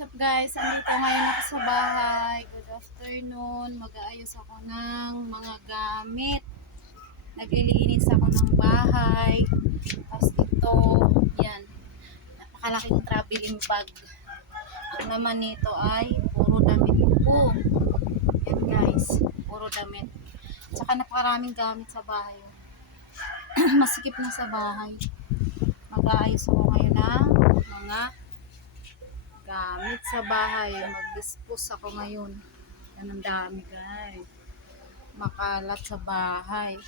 What's up guys? Andito ngayon ako sa bahay. Good afternoon. Mag-aayos ako ng mga gamit. Naglilinis ako ng bahay. Tapos ito, yan. Napakalaking traveling bag. Ang naman nito ay puro damit ko. Yan guys, puro damit. Tsaka napakaraming gamit sa bahay. Masikip na sa bahay. Mag-aayos ako ngayon ng mga gamit sa bahay. Mag-dispose ako ngayon. Yan ang dami guys. Makalat sa bahay.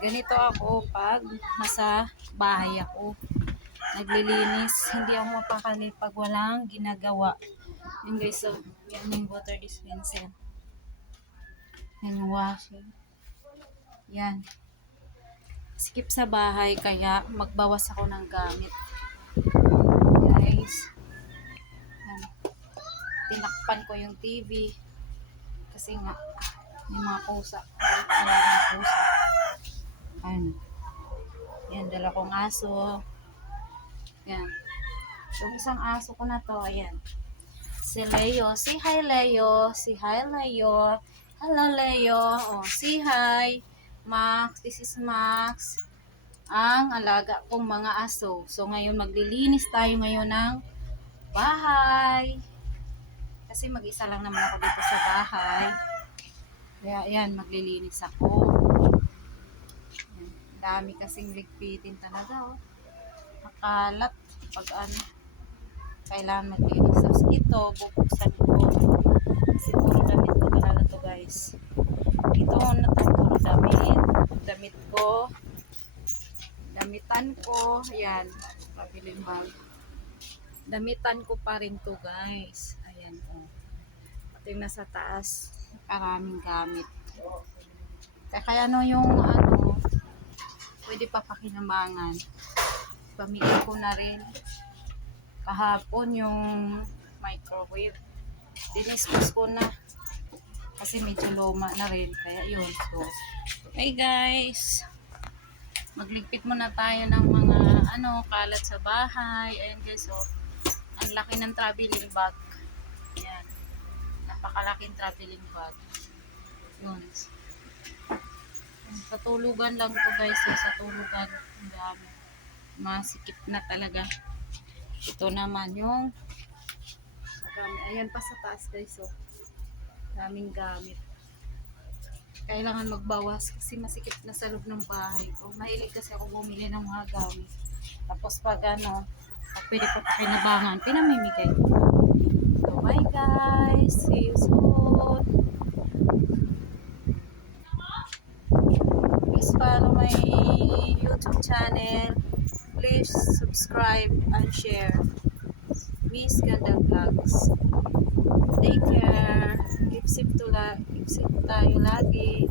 Ganito ako pag nasa bahay ako. Naglilinis. Hindi ako mapakali pag walang ginagawa. Yan guys, so, yan yung water dispenser. Yan yung washing. Yan. Skip sa bahay kaya magbawas ako ng gamit. Guys. Yan. Tinakpan ko yung TV kasi nga yung mga pusa. Wala ng pusa. Ano. Yan, dala kong aso. Yan. Yung isang aso ko na to, ayan. Si Leo. Say hi, Leo. Say hi, Leo. Hello, Leo. Oh, say hi. Max. This is Max. Ang alaga kong mga aso. So, ngayon maglilinis tayo ngayon ng bahay. Kasi mag-isa lang naman ako dito sa bahay. Kaya yan, maglilinis ako. Yan. Dami kasing ligpitin talaga. Oh. Nakalat. Pag ano, kailangan maglinis. Tapos ito, bubuksan ko. Kasi puro damit ko talaga to guys. Ito na to, puro damit. Damit ko. Damitan ko. Ayan. Pabiling bag. Damitan ko pa rin to guys. Ayan o. Pati nasa taas, maraming gamit. Kaya ano yung ano, pwede pa pakinabangan. Pamigay ko na rin kahapon yung microwave. Diniskus ko na. Kasi medyo luma na rin. Kaya yun. So, hey guys. Magligpit muna tayo ng mga ano, kalat sa bahay. Ayan guys. So, ang laki ng traveling bag. Ayan. Napakalaking traveling bag. Yun. Sa tulugan lang to guys. So, sa tulugan. Ang dami. Masikip na talaga. Ito naman yung gamit. Ayan pa sa taas guys. So, daming gamit. Kailangan magbawas kasi masikip na sa loob ng bahay ko. Mahilig kasi ako bumili ng mga gamit. Tapos pag ano, pag pwede pa pakinabangan, pinamimigay ko. So, bye guys. See you soon. Please follow my YouTube channel. Please subscribe and share. Miss Ganda Vlogs. Take care. Keep safe tayo lagi.